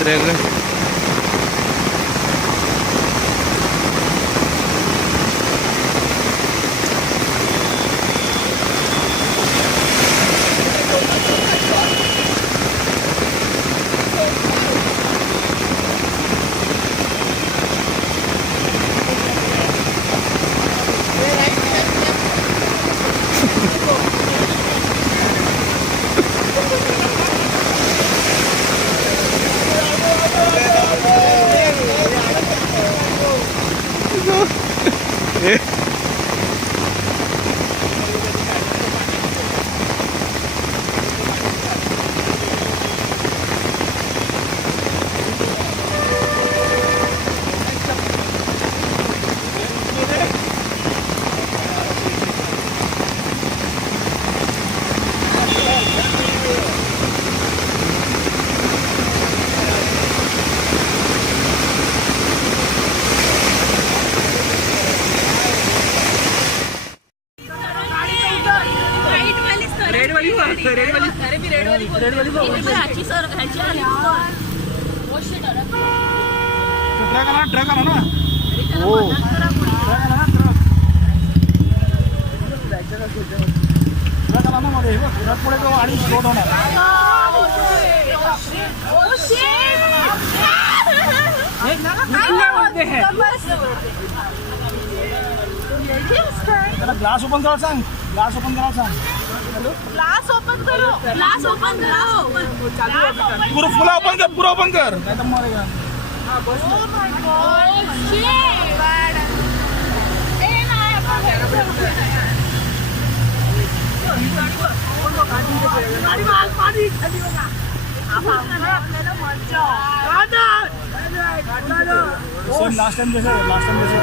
उतरायला. ट्रक आला ना. हो ट्रक आला ना मध्ये. ट्रक पुढे तो आणि स्लोट होणार. त्याला ग्लास ओपन करायला सांग. ग्लास ओपन करायला सांग. ग्लास ओपन करो. ग्लास ओपन करो. पूरा फुला ओपन कर. पूरा ओपन कर. नाही तर मरेगा. Oh my God! Shit! Bad. Eh, नाही आपण गाडी माल पाणी खाली बघा. आपल्याला मजा. सेम लास्ट टाइम जैसे. लास्ट टाइम जैसे.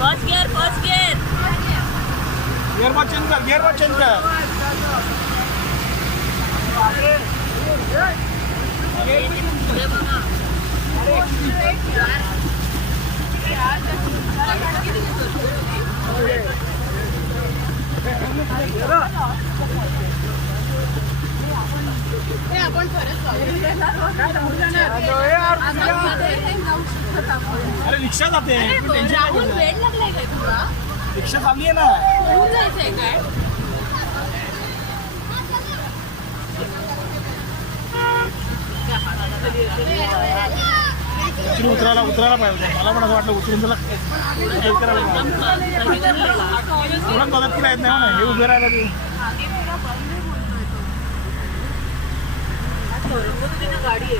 First gear. गियर मत चेंज कर. गियर मत चेंज कर. आपण अरे रिक्षा जाते. वेळ लागलाय काय तुला? रिक्षा चालली आहे ना. जायचंय काय? उतरायला पाहिजे. मला पण असं वाटलं उतरून त्याला थोडा मदत केला येत नाही म्हणा. हे उभे राहायला ते. गाडी आहे.